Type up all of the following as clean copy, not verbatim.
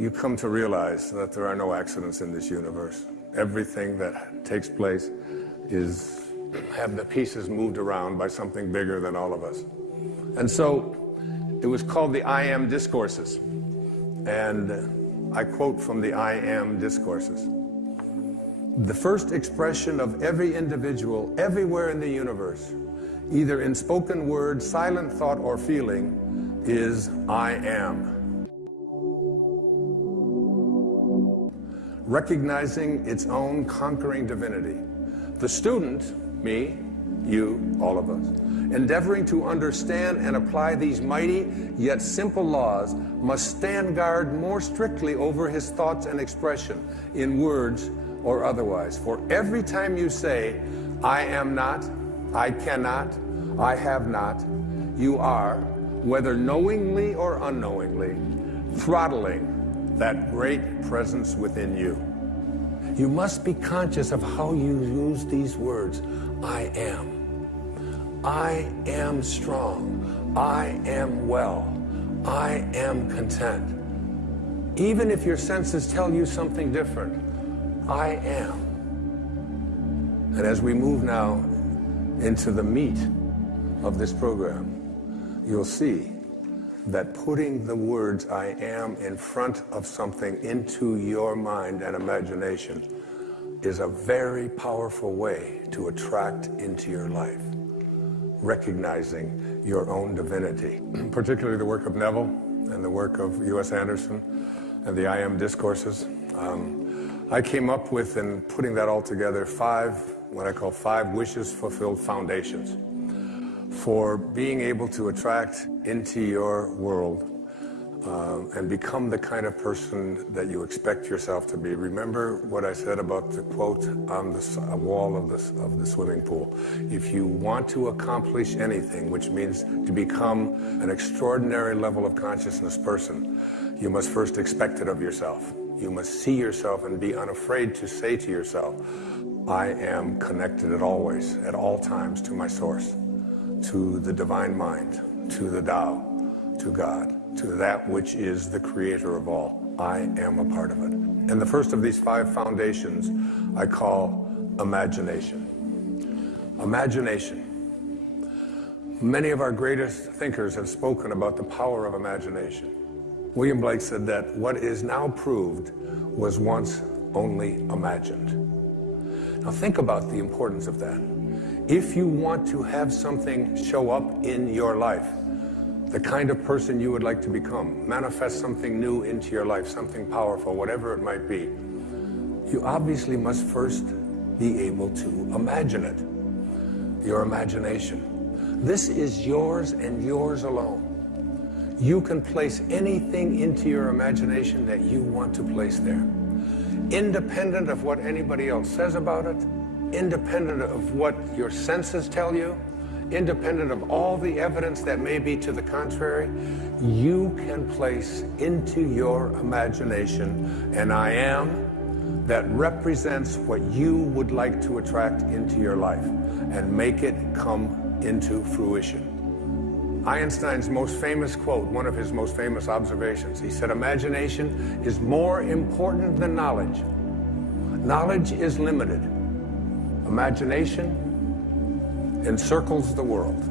you come to realize that there are no accidents in this universe. Everything that takes place have the pieces moved around by something bigger than all of us. And so it was called the I Am Discourses. And I quote from the I Am Discourses. The first expression of every individual everywhere in the universe, either in spoken word, silent thought, or feeling, is I am. Recognizing its own conquering divinity. The student, me, you, all of us, endeavoring to understand and apply these mighty yet simple laws, must stand guard more strictly over his thoughts and expression, in words or otherwise. For every time you say, I am not, I cannot, I have not, you are, whether knowingly or unknowingly, throttling that great presence within you. You must be conscious of how you use these words. I am strong. I am well. I am content. Even if your senses tell you something different, I am. And as we move now into the meat of this program, you'll see that putting the words I am in front of something into your mind and imagination is a very powerful way to attract into your life, recognizing your own divinity. Particularly the work of Neville and the work of U.S. Anderson and the I Am Discourses. I came up with, in putting that all together, what I call 5 wishes fulfilled foundations for being able to attract into your world and become the kind of person that you expect yourself to be. Remember what I said about the quote on the wall of the swimming pool. If you want to accomplish anything, which means to become an extraordinary level of consciousness person, you must first expect it of yourself. You must see yourself and be unafraid to say to yourself, I am connected at all times to my source, to the divine mind, to the Tao, to God, to that which is the creator of all. I am a part of it. And the first of these 5 foundations I call imagination. Imagination. Many of our greatest thinkers have spoken about the power of imagination. William Blake said that what is now proved was once only imagined. Now think about the importance of that. If you want to have something show up in your life, the kind of person you would like to become, manifest something new into your life, something powerful, whatever it might be, you obviously must first be able to imagine it. Your imagination. This is yours and yours alone. You can place anything into your imagination that you want to place there, independent of what anybody else says about it, independent of what your senses tell you, independent of all the evidence that may be to the contrary. You can place into your imagination an I am that represents what you would like to attract into your life and make it come into fruition. Einstein's most famous quote, one of his most famous observations, he said, imagination is more important than knowledge. Knowledge is limited. Imagination encircles the world.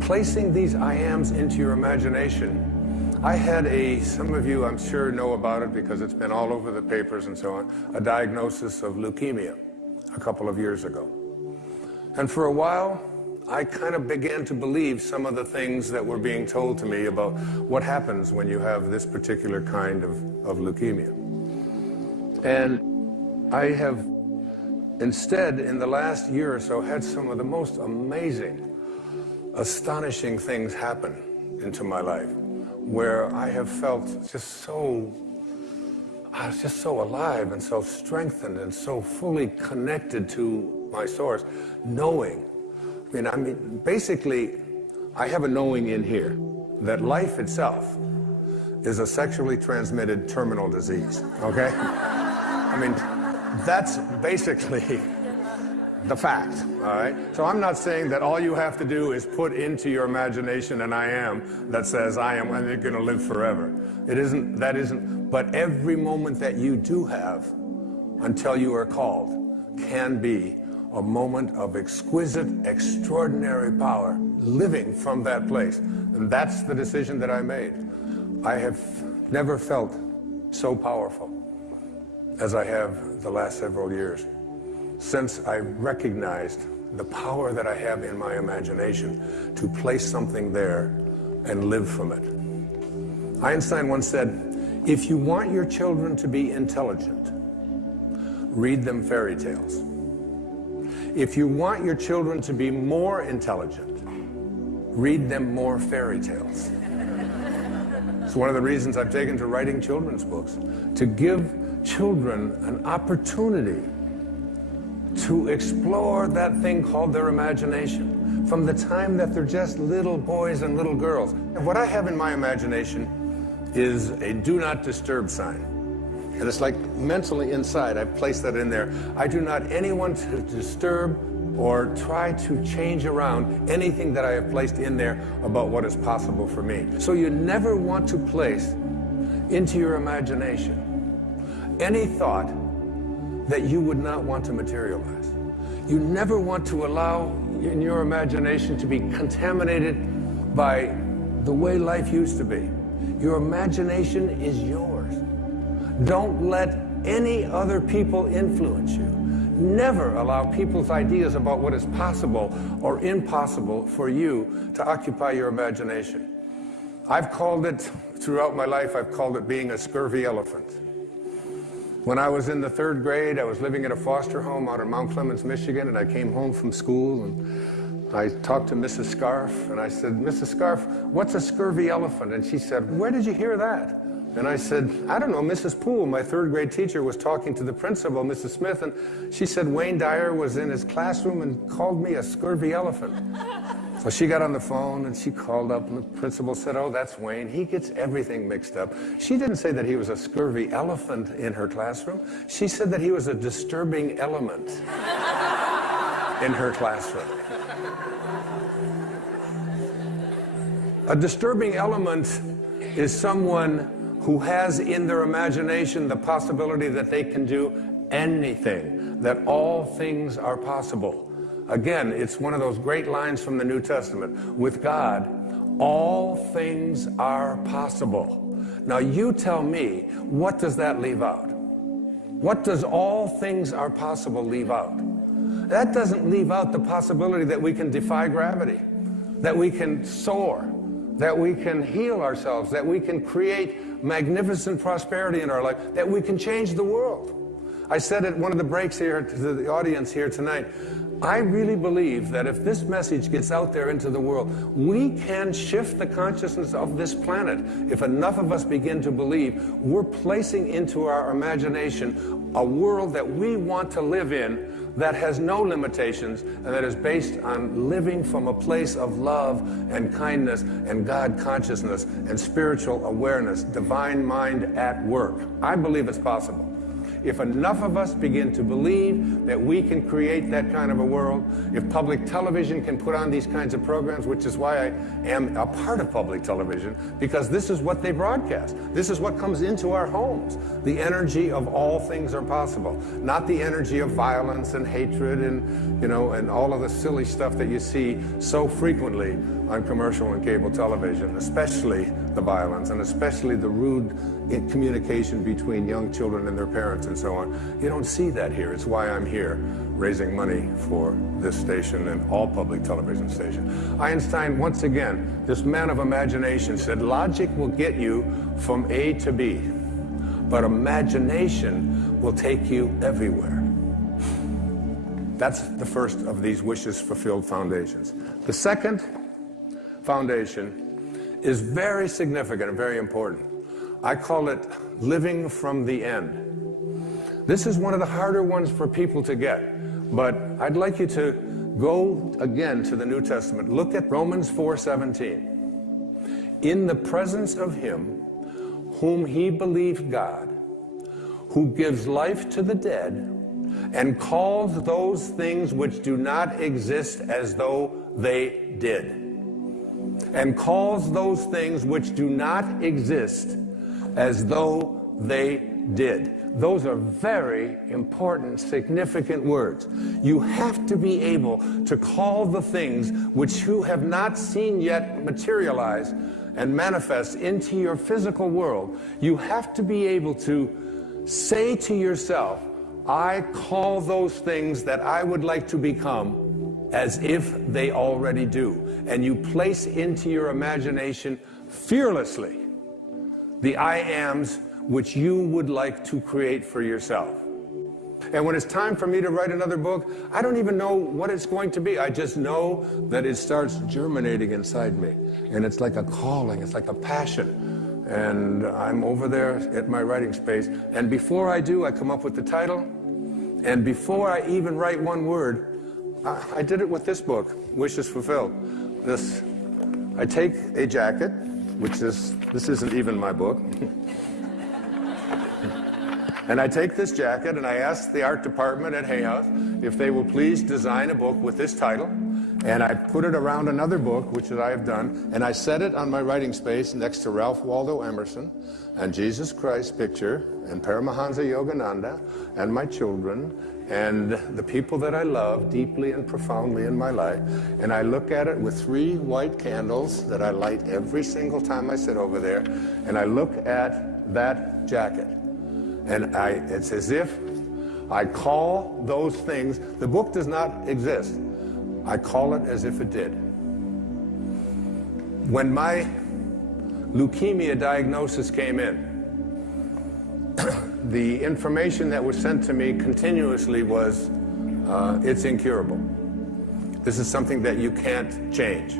Placing these I ams into your imagination, I had some of you I'm sure know about it because it's been all over the papers and so on, a diagnosis of leukemia a couple of years ago. And for a while, I kind of began to believe some of the things that were being told to me about what happens when you have this particular kind of leukemia. And I have instead, in the last year or so, had some of the most amazing, astonishing things happen into my life, where I have felt I was just so alive and so strengthened and so fully connected to my source, knowing. I mean, basically, I have a knowing in here that life itself is a sexually transmitted terminal disease, okay? I mean, that's basically the fact, all right? So I'm not saying that all you have to do is put into your imagination an I am that says I am, and you're going to live forever. It isn't, that isn't, but every moment that you do have until you are called can be a moment of exquisite, extraordinary power, living from that place. And that's the decision that I made. I have never felt so powerful as I have the last several years, since I recognized the power that I have in my imagination to place something there and live from it. Einstein once said, if you want your children to be intelligent, read them fairy tales. If you want your children to be more intelligent, read them more fairy tales. It's one of the reasons I've taken to writing children's books, to give children an opportunity to explore that thing called their imagination from the time that they're just little boys and little girls. And what I have in my imagination is a do not disturb sign. And it's like mentally inside, I've placed that in there. I do not anyone to disturb or try to change around anything that I have placed in there about what is possible for me. So you never want to place into your imagination any thought that you would not want to materialize. You never want to allow in your imagination to be contaminated by the way life used to be. Your imagination is yours. Don't let any other people influence you. Never allow people's ideas about what is possible or impossible for you to occupy your imagination. I've called it, throughout my life, I've called it being a scurvy elephant. When I was in the 3rd grade, I was living at a foster home out in Mount Clemens, Michigan, and I came home from school and I talked to Mrs. Scarf, and I said, Mrs. Scarf, what's a scurvy elephant? And she said, where did you hear that? And I said, I don't know, Mrs. Poole, my 3rd grade teacher, was talking to the principal, Mrs. Smith, and she said Wayne Dyer was in his classroom and called me a scurvy elephant. So she got on the phone and she called up, and the principal said, oh, that's Wayne. He gets everything mixed up. She didn't say that he was a scurvy elephant in her classroom. She said that he was a disturbing element in her classroom. A disturbing element is someone who has in their imagination the possibility that they can do anything, that all things are possible. Again, it's one of those great lines from the New Testament. With God, all things are possible. Now you tell me, what does that leave out? What does all things are possible leave out? That doesn't leave out the possibility that we can defy gravity, that we can soar, that we can heal ourselves, that we can create magnificent prosperity in our life, that we can change the world. I said at one of the breaks here to the audience here tonight, I really believe that if this message gets out there into the world, we can shift the consciousness of this planet. If enough of us begin to believe, we're placing into our imagination a world that we want to live in that has no limitations and that is based on living from a place of love and kindness and God consciousness and spiritual awareness, divine mind at work. I believe it's possible. If enough of us begin to believe that we can create that kind of a world, if public television can put on these kinds of programs, which is why I am a part of public television, because this is what they broadcast. This is what comes into our homes. The energy of all things are possible, not the energy of violence and hatred and, you know, and all of the silly stuff that you see so frequently on commercial and cable television, especially the violence and especially the rude communication between young children and their parents and so on. You don't see that here. It's why I'm here raising money for this station and all public television stations. Einstein, once again, this man of imagination, said logic will get you from A to B, but imagination will take you everywhere. That's the first of these wishes fulfilled foundations. The second foundation is very significant and very important. I call it living from the end. This is one of the harder ones for people to get, but I'd like you to go again to the New Testament. Look at Romans 4:17. In the presence of him whom he believed God, who gives life to the dead and calls those things which do not exist as though they did. And calls those things which do not exist as though they did. Those are very important, significant words. You have to be able to call the things which you have not seen yet materialize and manifest into your physical world. You have to be able to say to yourself, I call those things that I would like to become as if they already do. And you place into your imagination fearlessly the I ams which you would like to create for yourself. And when it's time for me to write another book, I don't even know what it's going to be. I just know that it starts germinating inside me. And it's like a calling, it's like a passion. And I'm over there at my writing space. And before I do, I come up with the title. And before I even write one word, I did it with this book, Wishes Fulfilled. I take a jacket, this isn't even my book. And I take this jacket and I ask the art department at Hay House if they will please design a book with this title. And I put it around another book, which I have done, and I set it on my writing space next to Ralph Waldo Emerson and Jesus Christ picture and Paramahansa Yogananda and my children and the people that I love deeply and profoundly in my life. And I look at it with 3 white candles that I light every single time I sit over there. And I look at that jacket. And it's as if I call those things, the book does not exist. I call it as if it did. When my leukemia diagnosis came in, the information that was sent to me continuously was, it's incurable. This is something that you can't change.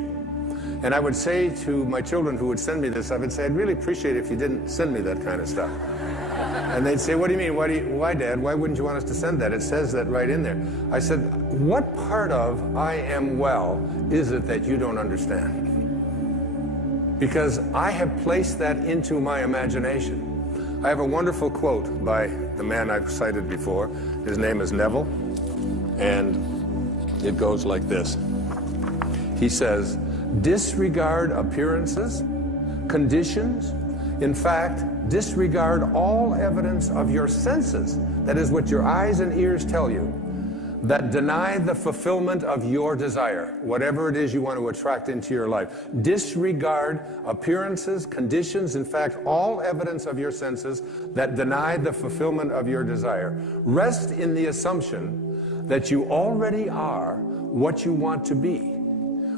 And I would say to my children who would send me this, I would say, I'd really appreciate it if you didn't send me that kind of stuff. And they'd say, what do you mean? Why, Dad? Why wouldn't you want us to send that? It says that right in there. I said, what part of I am well is it that you don't understand? Because I have placed that into my imagination. I have a wonderful quote by the man I've cited before. His name is Neville, and it goes like this. He says, disregard appearances, conditions, in fact, disregard all evidence of your senses, that is what your eyes and ears tell you, that deny the fulfillment of your desire, whatever it is you want to attract into your life. Disregard appearances, conditions, in fact, all evidence of your senses that deny the fulfillment of your desire. Rest in the assumption that you already are what you want to be.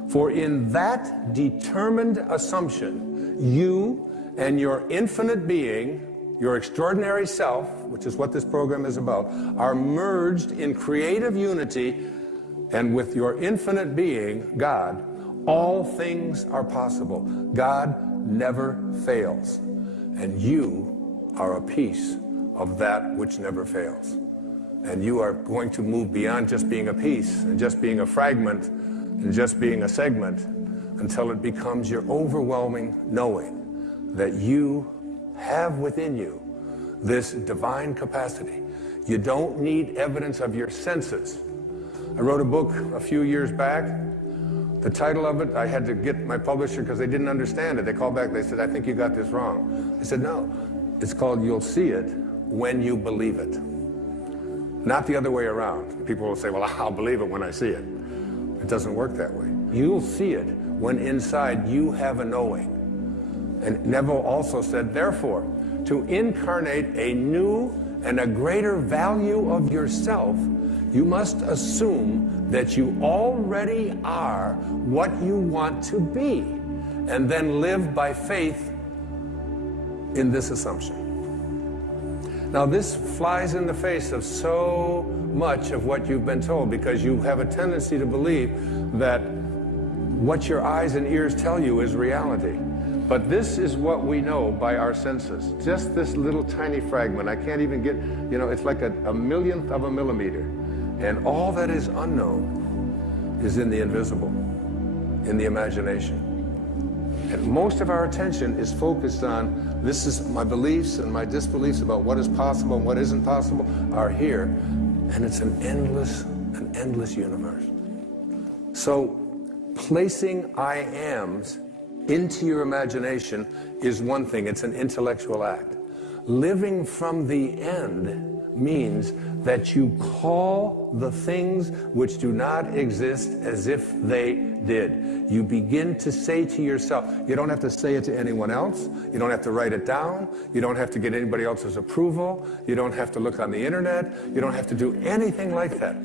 For in that determined assumption, you and your infinite being, your extraordinary self, which is what this program is about, are merged in creative unity, and with your infinite being, God, all things are possible. God never fails, and you are a piece of that which never fails. And you are going to move beyond just being a piece and just being a fragment and just being a segment until it becomes your overwhelming knowing that you have within you this divine capacity. You don't need evidence of your senses. I wrote a book a few years back. The title of it, I had to get my publisher because they didn't understand it. They called back, they said, I think you got this wrong. I said, no, it's called You'll See It When You Believe It. Not the other way around. People will say, well, I'll believe it when I see it. It doesn't work that way. You'll see it when inside you have a knowing. And Neville also said, therefore, to incarnate a new and a greater value of yourself, you must assume that you already are what you want to be, and then live by faith in this assumption. Now, this flies in the face of so much of what you've been told, because you have a tendency to believe that what your eyes and ears tell you is reality. But this is what we know by our senses. Just this little tiny fragment. I can't even get, it's like a millionth of a millimeter. And all that is unknown is in the invisible, in the imagination. And most of our attention is focused on, this is my beliefs and my disbeliefs about what is possible and what isn't possible are here. And it's an endless universe. So placing I ams into your imagination is one thing. It's an intellectual act. Living from the end means that you call the things which do not exist as if they did. You begin to say to yourself, you don't have to say it to anyone else, you don't have to write it down, you don't have to get anybody else's approval, you don't have to look on the internet, you don't have to do anything like that.